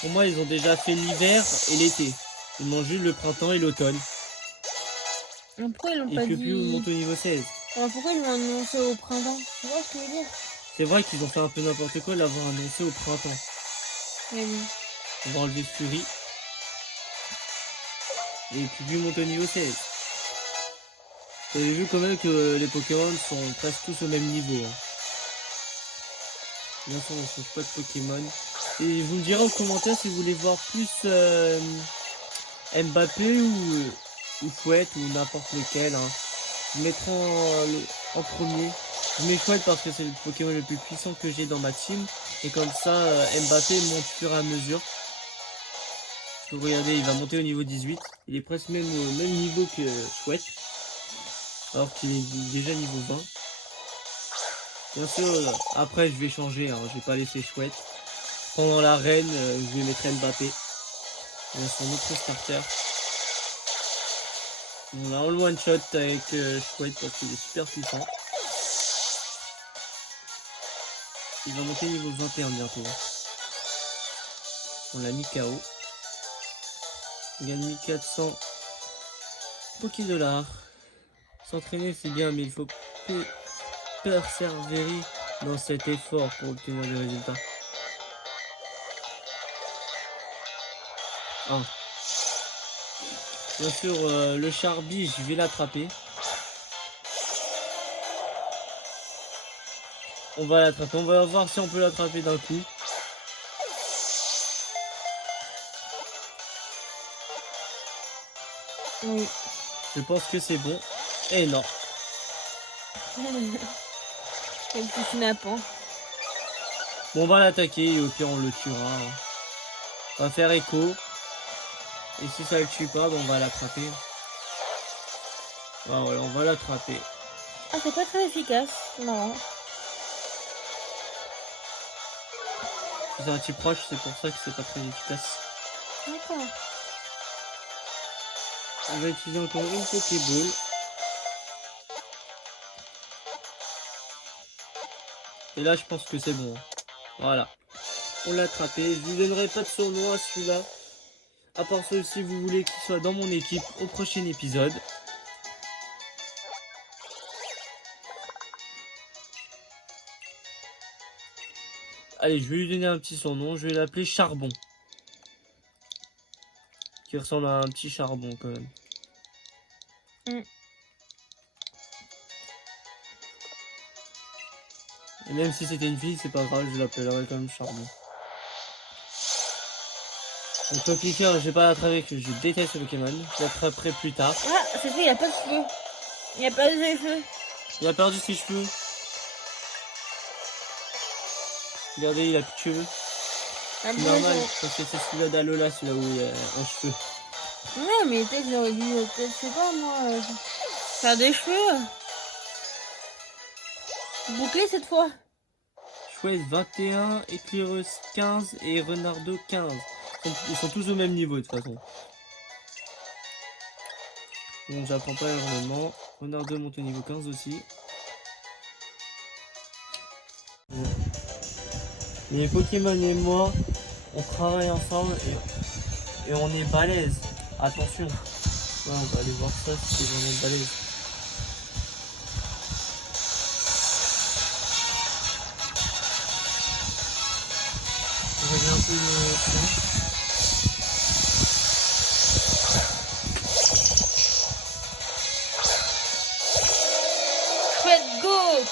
Pour moi, ils ont déjà fait l'hiver et l'été. Ils m'ont juste le printemps et l'automne. Pourquoi ils l'ont et pas que dit... plus on monte au niveau 16. Alors pourquoi ils l'ont annoncé au printemps? Tu vois ce que je veux dire? C'est vrai qu'ils ont fait un peu n'importe quoi l'avoir annoncé au printemps. Oui. On va enlever Fury. Et puis plus monte au niveau 16. Vous avez vu quand même que les Pokémon sont presque tous au même niveau. Hein. Bien sûr, on ne change pas de Pokémon. Et vous me direz en commentaire si vous voulez voir plus Mbappé ou Fouette ou n'importe lequel. Hein. Je mettrai en premier. Je mets Fouette parce que c'est le Pokémon le plus puissant que j'ai dans ma team. Et comme ça, Mbappé monte au fur et à mesure. Vous regardez, il va monter au niveau 18. Il est presque même au même niveau que Fouette. Alors qu'il est déjà niveau 20. Bien sûr, après je vais changer, hein, je vais pas laisser Chouette. Pendant l'arène, je vais mettre Mbappé. Il y a son autre starter. On a un one shot avec Chouette parce qu'il est super puissant. Il va monter niveau 21 bientôt. On l'a mis KO. On gagne 1400 Pokédollars. S'entraîner c'est bien, mais il faut persévérer dans cet effort pour obtenir des résultats. Ah. Bien sûr, le Charby, je vais l'attraper. On va l'attraper, on va voir si on peut l'attraper d'un coup. Oui. Je pense que c'est bon. Et non. Le petit snappant. Bon, on va l'attaquer et au pire on le tuera. On va faire écho. Et si ça le tue pas, bon, on va l'attraper. Ah, voilà, on va l'attraper. Ah, c'est pas très efficace. Non. C'est un type proche, c'est pour ça que c'est pas très efficace. D'accord. On va utiliser encore une Pokéball. Et là, je pense que c'est bon. Voilà. On l'a attrapé. Je lui donnerai pas de surnom à celui-là. À part ça, si vous voulez qu'il soit dans mon équipe au prochain épisode. Allez, je vais lui donner un petit surnom. Je vais l'appeler Charbon. Qui ressemble à un petit charbon quand même. Et même si c'était une fille, c'est pas grave, je l'appellerai comme Charbon. Donc Topiqueur, je vais pas l'attraper, que je déteste ce Pokémon. Je l'attraperai plus tard. Ah, c'est fait, il a pas de cheveux. Il a pas de cheveux. Il a perdu ses cheveux. Regardez, il a plus de cheveux. Ah, C'est bon, normal, bon. parce que c'est celui-là d'Alola, celui-là où il y a un cheveu. Ouais, mais peut-être j'aurais dû, peut-être, je sais pas moi, faire des cheveux. Boucler cette fois. Chouette 21, Éclaireuse 15 et Renardo 15. Ils sont tous au même niveau de toute façon. Bon, j'apprends pas énormément. Renardo monte au niveau 15 aussi. Bon. Les Pokémon et moi, on travaille ensemble et on est balèze. Attention. Ouais, on va aller voir ça si c'est vraiment balèze. On revient un peu ça. Chouette, go.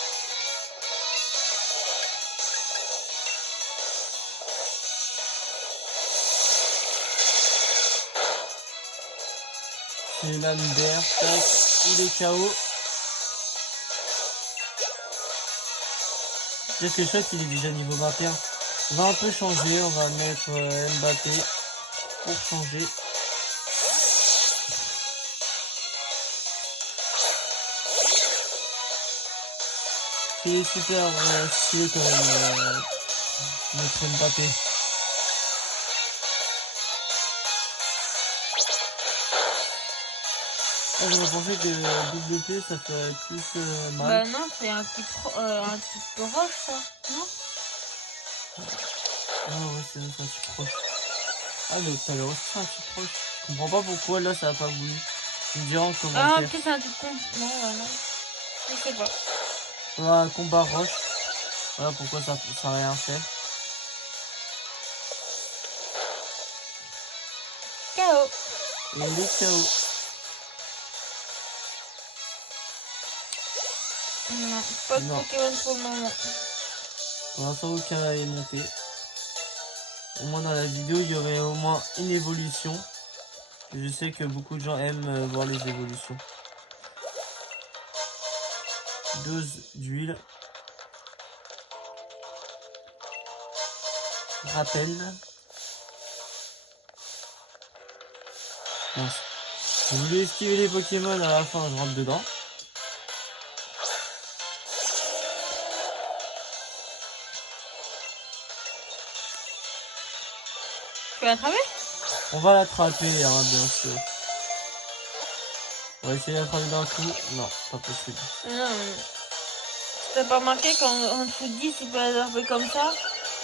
C'est Lambert, tac, il est KO. Peut-être que Chouette il est déjà niveau 21. On va un peu changer, on va mettre Mbappé pour changer. C'est super stylé quand même notre Mbappé. Ah, j'aurais pensé que double P ça ferait plus mal. Bah non, c'est un petit roche ça, non? Ah ouais, c'est un petit proche. Ah mais tout à l'heure aussi c'est un petit proche. Je comprends pas pourquoi là ça a pas voulu. Tu me diras en Ah, commentaire. peut-être c'est un truc con. Non, non. Je sais pas. Voilà, un combat roche. Voilà pourquoi ça a rien fait. KO. Et il est KO. Non, pas de Non. Pokémon pour le moment. Pour l'instant aucun est monté. Au moins dans la vidéo il y aurait au moins une évolution. Je sais que beaucoup de gens aiment voir les évolutions. Dose d'huile. Rappel. Mince. Je voulais esquiver les Pokémon, à la fin je rentre dedans. Tu peux l'attraper? On va l'attraper, hein, bien sûr. On va essayer d'attraper d'un coup. Non, pas possible. Non, mais... T'as pas remarqué qu'en dessous de 10, tu peux l'attraper comme ça?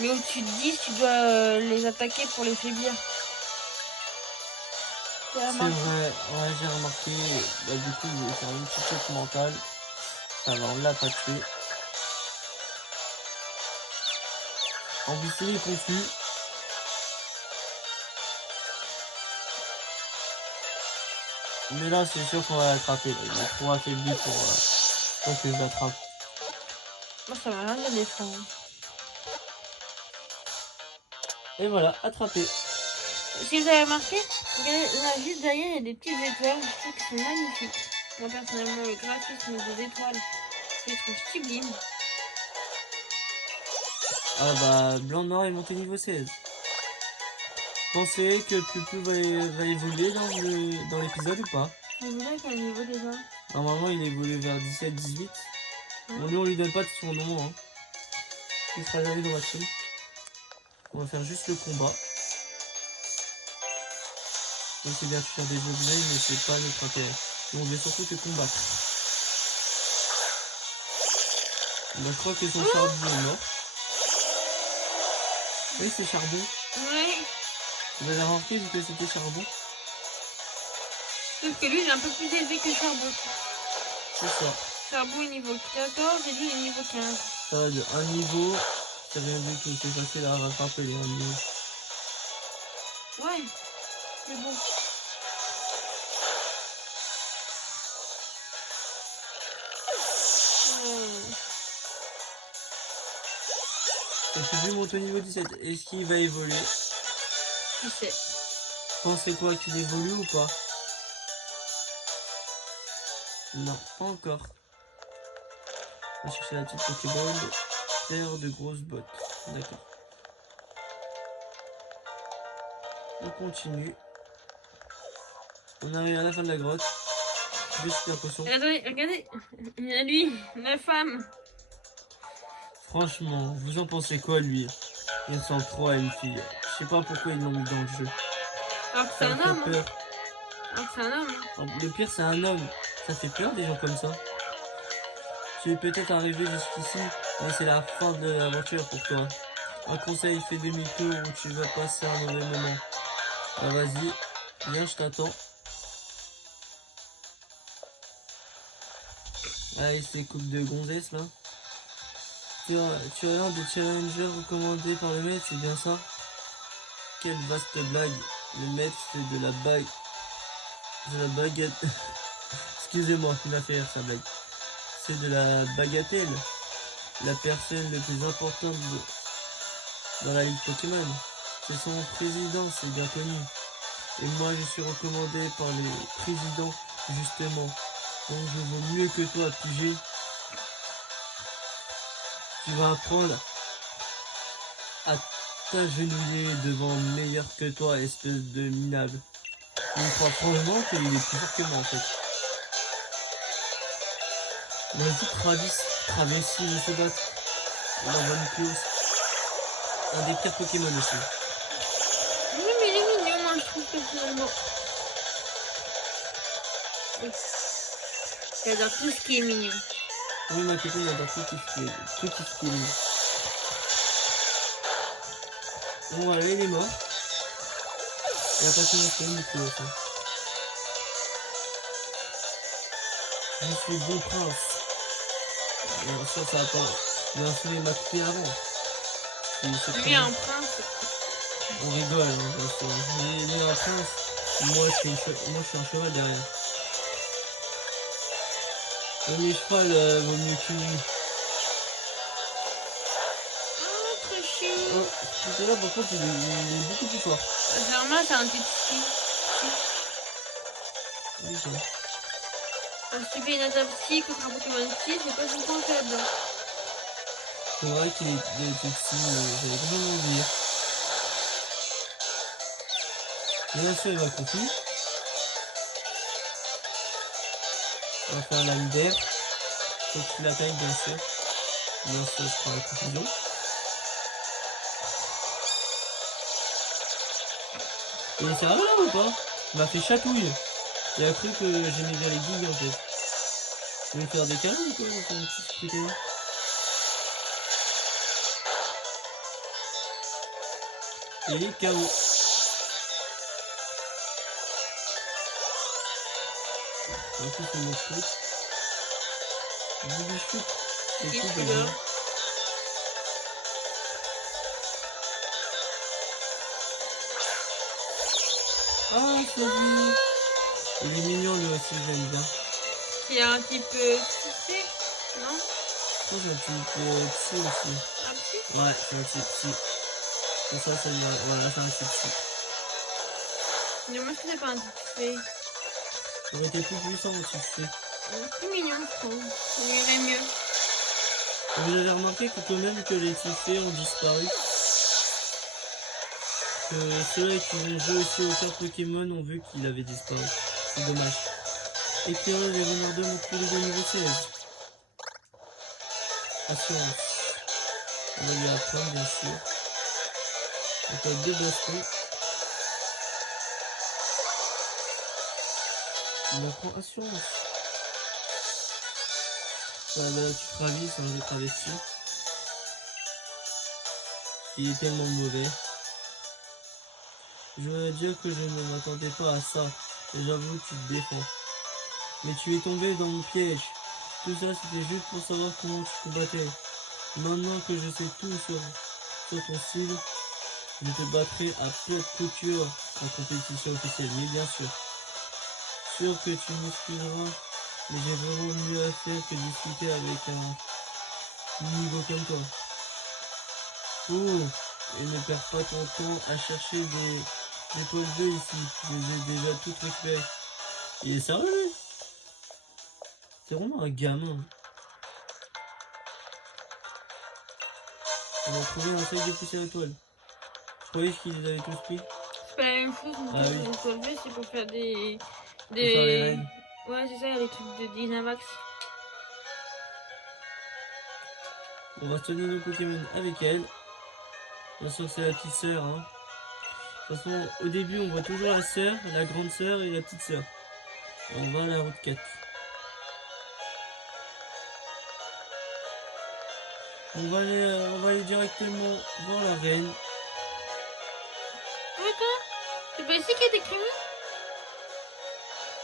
Mais au-dessus de 10, tu dois les attaquer pour les faiblir. C'est vrai, ouais, j'ai remarqué. Bah, du coup, je vais faire une petite choc mentale. Ça va, on l'a pas tué. En plus, il est confus. Mais là, c'est sûr qu'on va l'attraper. Il est trop affaibli pour que je l'attrape. Moi, ça va rien de défendre. Et voilà, attrapé. Si vous avez remarqué, regardez, là, juste derrière, il y a des petites étoiles. Je trouve qu'elles sont magnifiques. Moi, personnellement, le graphisme des étoiles, je les trouve sublimes. Ah bah, blanc-noir est monté niveau 16. Pensez que Pupu va évoluer dans l'épisode ou pas? Vous voulez à quel niveau déjà? Normalement, il évolue vers 17-18. Bon, lui, on lui donne pas de son nom. Hein. Il sera jamais dans la team. On va faire juste le combat. On sait bien faire des objets, mais c'est pas notre intérêt. Nous, on veut surtout te combattre. Bah, je crois que son charbon est mort. Oui, c'est charbon. Ouais. Vous avez remarqué que c'était charbon? Sauf que lui, il est un peu plus élevé que Charbon. C'est ça. Charbon est niveau 14 et lui, il est niveau 15. Ça va de un niveau. C'est rien du tout. C'est facile à rattraper les 1 niveau. Ouais. Mais bon. Et puis vu monte au niveau 17, est-ce qu'il va évoluer? Qui sait? Pensez quoi qu'il évolue ou pas? Non, pas encore. On va chercher la petite Pokéball. Faire de grosses bottes. D'accord. On continue. On arrive à la fin de la grotte. Juste la potion. Regardez, il y a lui, la femme. Franchement, vous en pensez quoi lui? Il ressemble trop à une fille. Je sais pas pourquoi ils l'ont mis dans le jeu. Alors que c'est un homme. Hein. Alors que c'est un homme. Le pire, c'est un homme. Ça fait peur des gens comme ça. Tu es peut-être arrivé jusqu'ici, mais c'est la fin de l'aventure pour toi. Un conseil, fais demi-tour ou tu vas passer un mauvais moment. Bah vas-y, viens, je t'attends. Allez, c'est coupe de gonzesse là. Tu as l'air des challengers recommandés par le maître, c'est bien ça? Quelle vaste blague. Le maître, c'est de la bague. De la baguette. Excusez-moi, il m'a fait rire sa blague. C'est de la bagatelle. La personne la plus importante dans la ligue Pokémon. C'est son président, c'est bien connu. Et moi, je suis recommandé par les présidents, justement. Donc, je vaux mieux que toi, pigé. Tu vas apprendre à t'agenouiller devant meilleur que toi, espèce de minable. Je crois franchement qu'il est plus fort que moi, en fait. Vas-y, Travessi, je se battre. On va une close. Un des pires Pokémon aussi. Oui, mais il est mignon, moi, je trouve personnellement. J'adore tout ce qui est mignon. Oui, ma copine adore tout ce qui est mignon. Bon, voilà, il est mort. Il a pas fini de du coup, ça. Je suis bon prince. Bien sûr, ça va pas. Bien sûr, il m'a coupé avant. Lui, un prince. On rigole, hein, bien sûr. Lui, un prince. Moi, je suis un cheval derrière. Mes chevals vaut mieux qu'une nuit. Oh, très chou. Oh, c'est là, par contre, il est beaucoup plus fort. Généralement, c'est un petit ski. Oui, ça. Si tu fais une attaque psy contre un Pokémon psy, c'est pas tout le temps faible. C'est vrai qu'il est petit, mais j'avais complètement oublié. Bien sûr, il va couper. On va faire la leader. Faut que tu l'attaques, bien sûr. Bien sûr, je prends la confusion. Et ça va là ou pas? Il m'a fait chatouille. Il a cru que j'aimais bien les guilles en fait. Tu veux me faire des câlins ou quoi? Putain. Et il est KO. En plus, on me shoot. Booby shoot. C'est Qui tout, est vas-y. là? Ah, salut. Il est mignon lui aussi, j'aime bien. C'est un type psyché, non? Je pense que c'est un type psy aussi. Un psy? Ouais, c'est un type psy. C'est ça, c'est voilà, c'est un type psy. Mais moi, je connais pas un type psyché. Ça aurait été plus puissant, tu sais. Plus mignon, je trouve. Ça irait mieux. Vous avez remarqué que quand même que les typhés ont disparu. Que ceux-là qui vont jouer aussi au cœur Pokémon ont vu qu'il avait disparu. C'est dommage. Éclaireur et Renardeux ont tous les deux niveau 16. Assurance. On va lui apprendre bien sûr. Donc avec deux bastons. On apprend assurance. Voilà, tu travises, hein, j'ai travesti. Il est tellement mauvais. Je veux dire que je ne m'attendais pas à ça. Et j'avoue que tu te défends. Mais tu es tombé dans mon piège. Tout ça c'était juste pour savoir comment tu combattais. Maintenant que je sais tout sur ton style, je te battrai à plat de couture en compétition officielle. Mais bien sûr. Sûr que tu m'excuseras. Mais j'ai vraiment mieux à faire que discuter avec un niveau comme toi. Oh, et ne perds pas ton temps à chercher des étoiles bleues ici. Je les ai déjà toutes récupérées. Il est sérieux lui? C'est vraiment un gamin. On a trouvé un sac de poussière étoile. Je croyais qu'ils les avaient tous pris. C'est pas la même chose, Ah oui. une étoile bleue, c'est pour faire des... Pour faire les raids. Ouais, c'est ça, les trucs de Dynamax. On va soigner nos Pokémon avec elle. Bien sûr, c'est la petite sœur. Hein. De toute façon, au début, on voit toujours la sœur, la grande sœur et la petite sœur. On va à la route 4. On va aller directement voir la reine. Ouais, toi? C'est pas ici qu'il y a des criminels?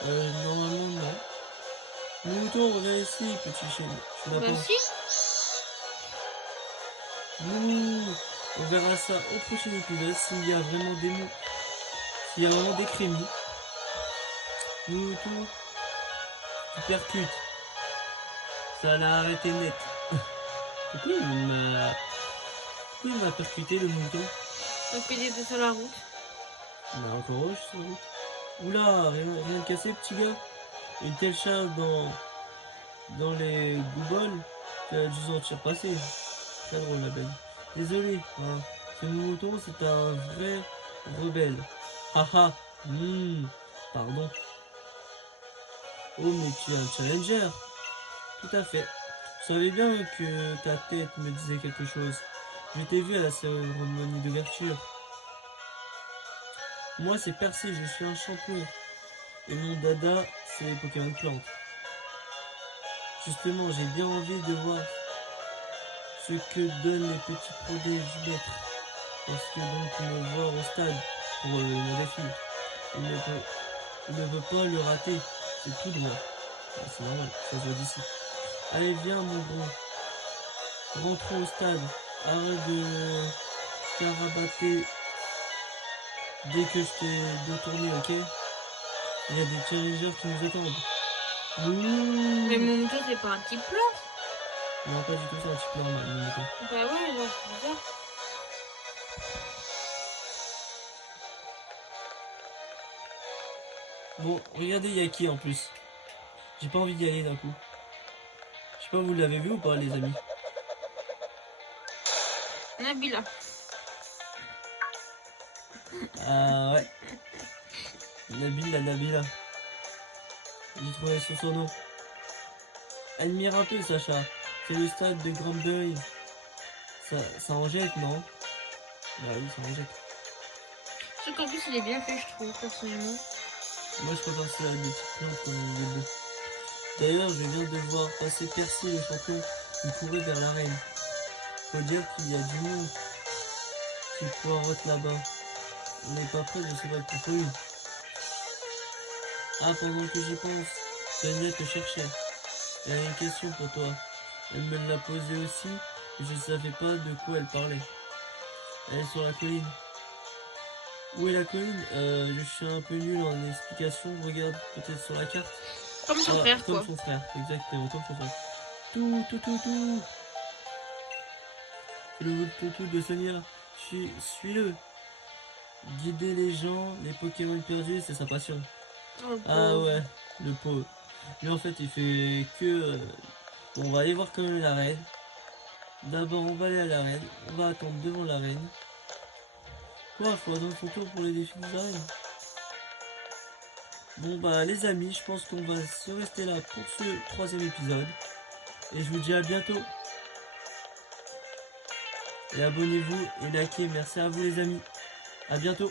Normalement, non. Mouton, reviens ici, petit chien. Tu n'as Bah pas. si. Ouh, on verra ça au prochain épisode s'il y a vraiment des mots. S'il y a vraiment des crémis. Mouton, tu percutes. Ça l'a arrêté net. Pourquoi il m'a percuté le mouton? Donc il était sur la route. Il m'a encore rouge sur la route. Oula, rien de cassé, petit gars. Une telle chasse dans les gouboles, tu as dû en tirer passer. Très drôle, la belle. Désolé, hein. Ce mouton, c'est un vrai rebelle. Haha, pardon. Oh, mais tu es un challenger. Tout à fait. Je savais bien que ta tête me disait quelque chose. Je t'ai vu à la cérémonie d'ouverture. Moi, c'est Percy, je suis un champion. Et mon dada, c'est les Pokémon plantes. Justement, j'ai bien envie de voir ce que donnent les petits prodiges du maître. Parce que donc me voir au stade pour mon défi. Il ne veut pas le rater. C'est tout droit. Ah, c'est normal, ça se voit d'ici. Allez, viens mon gros. Rentrons au stade. Arrête de carabater dès que je t'ai détourné, ok? Il y a des challengers qui nous attendent. Mais mon mouton, c'est pas un type plante. Non, pas du tout, c'est un petit peu normal, mon mouton. Bah ouais, genre, c'est bizarre. Bon, regardez, il y a qui en plus? J'ai pas envie d'y aller d'un coup. Je sais pas, vous l'avez vu ou pas, les amis? Nabila. Ah ouais. Nabila. J'ai trouvé son surnom. Admire un peu, Sacha. C'est le stade de Granbury. Ça en jette, non? Bah oui, ça en jette. Sauf qu'en plus, il est bien fait, je trouve, personnellement. Moi, je préfère ça à des petites plantes comme des bébés. D'ailleurs, je viens de voir passer Percy, le champion. Il courait vers l'arène. Faut dire qu'il y a du monde qui poirote là-bas. On n'est pas près de se battre contre lui. Ah, pendant que j'y pense, Sonia te cherchait. Elle a une question pour toi. Elle me l'a posée aussi, et je ne savais pas de quoi elle parlait. Elle est sur la colline. Où est la colline? Je suis un peu nul en explication. Regarde peut-être sur la carte. Comme son Ah, frère, comme quoi. son frère, exactement, comme son frère. Tout. Le toutou de Sonia. Suis-le. Guider les gens, les Pokémon perdus, c'est sa passion. Oh, Ah pauvre. ouais, le pauvre. Lui en fait, il fait que... Bon, on va aller voir quand même l'arène. D'abord, on va aller à l'arène. On va attendre devant l'arène. Quoi, faut attendre son tour pour les défis de l'arène. Bon bah les amis, je pense qu'on va se rester là pour ce troisième épisode. Et je vous dis à bientôt. Et abonnez-vous et likez. Merci à vous les amis. À bientôt.